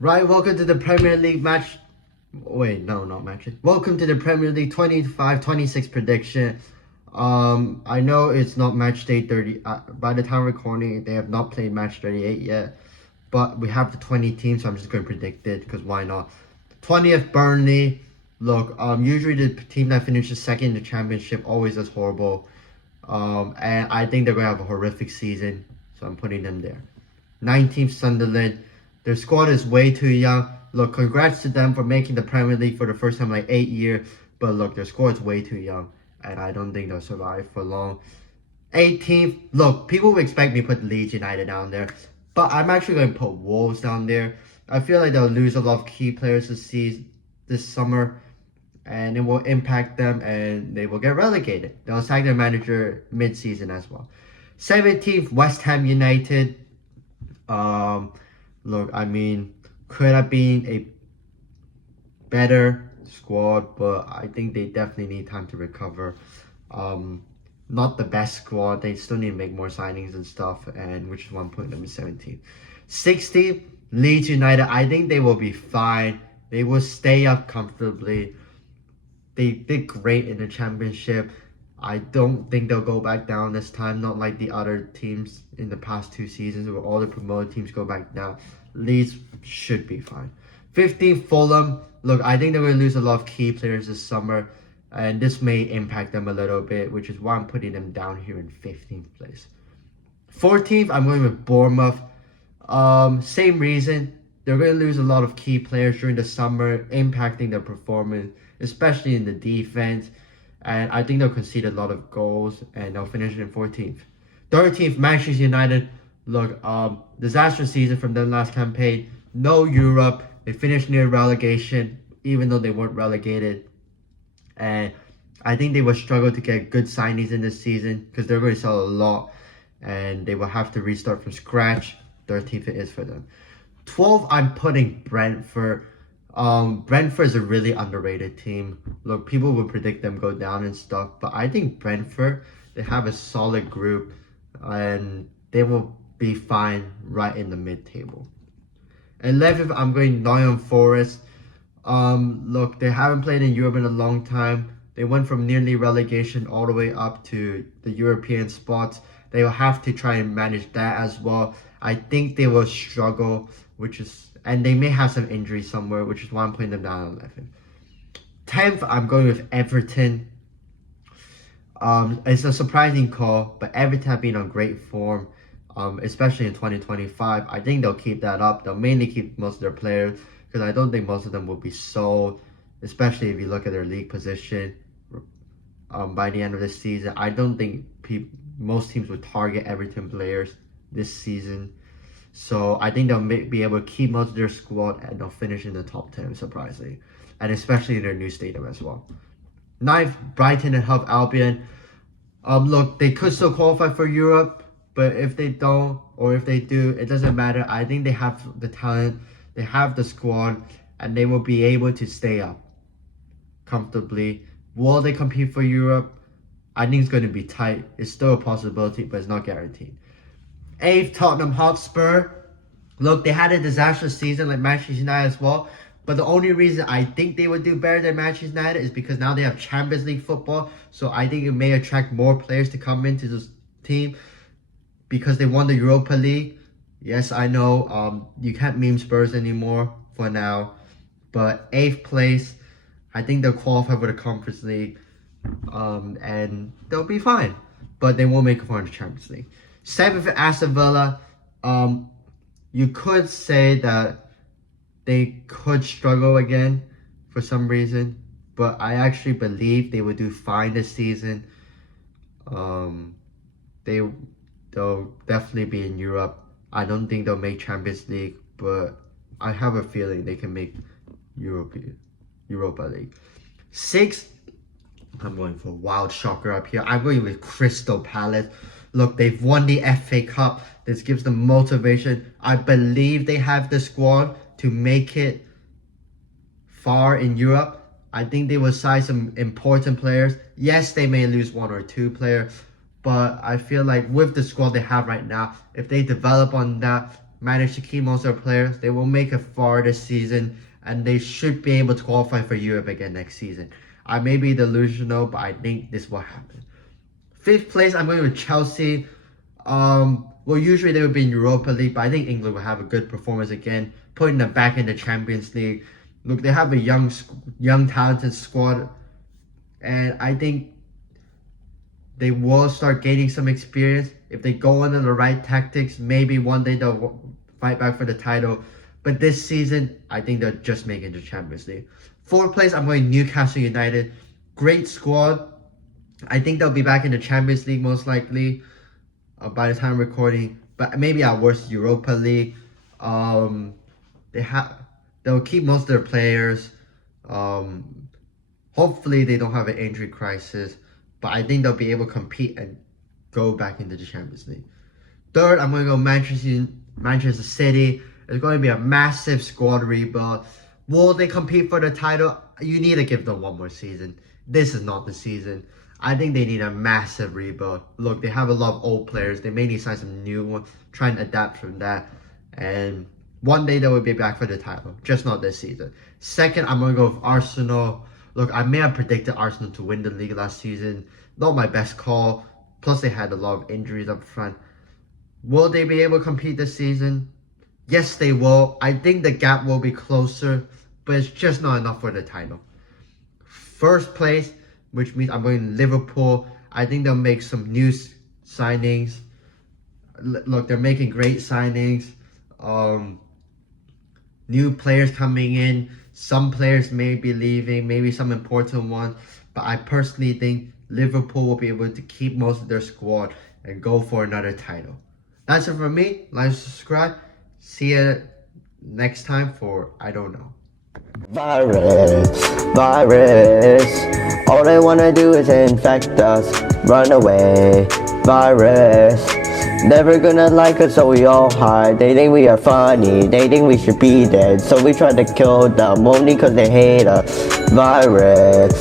Right, welcome to the Premier League match. Wait, no, not match. Welcome to the Premier League 25-26 prediction. I know it's not match day 30. By the time recording, they have not played match 38 yet. But we have the 20 teams, so I'm just going to predict it because why not? 20th Burnley. Look, usually the team that finishes second in the championship always does horrible. And I think they're going to have a horrific season, so I'm putting them there. 19th Sunderland. Their squad is way too young. Look, congrats to them for making the Premier League for the first time in like 8 years. But look, their squad is way too young. And I don't think they'll survive for long. 18th. Look, people would expect me to put Leeds United down there. But I'm actually going to put Wolves down there. I feel like they'll lose a lot of key players this summer. And it will impact them and they will get relegated. They'll sack their manager mid-season as well. 17th, West Ham United. Look, I mean, could have been a better squad, but I think they definitely need time to recover. Not the best squad. They still need to make more signings and stuff, and which is one point number 17. 16, Leeds United. I think they will be fine. They will stay up comfortably. They did great in the championship. I don't think they'll go back down this time, not like the other teams in the past 2 seasons where all the promoted teams go back down. Leeds should be fine. 15, Fulham. Look, I think they're going to lose a lot of key players this summer, and this may impact them a little bit, which is why I'm putting them down here in 15th place. 14th, I'm going with Bournemouth. Same reason. They're going to lose a lot of key players during the summer, impacting their performance, especially in the defense. And I think they'll concede a lot of goals and they'll finish in 14th. 13th, Manchester United. Look, disastrous season from their last campaign. No Europe. They finished near relegation, even though they weren't relegated. And I think they will struggle to get good signings in this season because they're going to sell a lot. And they will have to restart from scratch. 13th it is for them. 12th, I'm putting Brentford. Brentford is a really underrated team. Look, people will predict them go down and stuff, but I think Brentford, they have a solid group and they will be fine right in the mid-table. 11th, I'm going Nottingham Forest. Look, they haven't played in Europe in a long time. They went from nearly relegation all the way up to the European spots. They will have to try and manage that as well. I think they will struggle, and they may have some injuries somewhere, which is why I'm putting them down at 11. 10th, I'm going with Everton. It's a surprising call, but Everton have been on great form, especially in 2025. I think they'll keep that up. They'll mainly keep most of their players because I don't think most of them will be sold, especially if you look at their league position by the end of this season. I don't think most teams would target Everton players this season. So I think they'll be able to keep most of their squad and they'll finish in the top 10, surprisingly. And especially in their new stadium as well. 9th, Brighton and Hove Albion. Look, they could still qualify for Europe, but if they don't, or if they do, it doesn't matter. I think they have the talent, they have the squad, and they will be able to stay up comfortably. Will they compete for Europe? I think it's going to be tight. It's still a possibility, but it's not guaranteed. 8th, Tottenham Hotspur. Look, they had a disastrous season like Manchester United as well. But the only reason I think they would do better than Manchester United is because now they have Champions League football. So I think it may attract more players to come into this team because they won the Europa League. Yes, I know you can't meme Spurs anymore for now. But 8th place, I think they'll qualify for the Conference League. And they'll be fine. But they won't make it for the Champions League. 7th, Aston Villa. You could say that they could struggle again for some reason, but I actually believe they will do fine this season. They'll definitely be in Europe. I don't think they'll make Champions League, but I have a feeling they can make Europa League. 6th, I'm going for a wild shocker up here. I'm going with Crystal Palace. Look, they've won the FA Cup. This gives them motivation. I believe they have the squad to make it far in Europe. I think they will sign some important players. Yes, they may lose 1 or 2 players, but I feel like with the squad they have right now, if they develop on that, manage to keep most of their players, they will make it far this season, and they should be able to qualify for Europe again next season. I may be delusional, but I think this will happen. 5th place, I'm going with Chelsea. Well, usually they would be in Europa League, but I think England will have a good performance again, putting them back in the Champions League. Look, they have a young, talented squad, and I think they will start gaining some experience. If they go under the right tactics, maybe one day they'll fight back for the title. But this season, I think they'll just make it to Champions League. 4th place, I'm going Newcastle United. Great squad. I think they'll be back in the Champions League most likely by the time recording. But maybe at worst, Europa League. They'll keep most of their players. Hopefully, they don't have an injury crisis. But I think they'll be able to compete and go back into the Champions League. 3rd, I'm going to go Manchester City. It's going to be a massive squad rebuild. Will they compete for the title? You need to give them one more season. This is not the season. I think they need a massive rebuild. Look, they have a lot of old players. They may need to sign some new ones, try and adapt from that. And one day they will be back for the title, just not this season. 2nd, I'm going to go with Arsenal. Look, I may have predicted Arsenal to win the league last season. Not my best call. Plus, they had a lot of injuries up front. Will they be able to compete this season? Yes, they will. I think the gap will be closer, but it's just not enough for the title. 1st place, which means I'm going Liverpool. I think they'll make some new signings. Look, they're making great signings. New players coming in. Some players may be leaving, maybe some important ones. But I personally think Liverpool will be able to keep most of their squad and go for another title. That's it from me. Like, subscribe. See you next time for I don't know. Virus, all they wanna do is infect us, run away, virus, never gonna like us so we all hide, they think we are funny, they think we should be dead, so we try to kill them only cause they hate us, virus.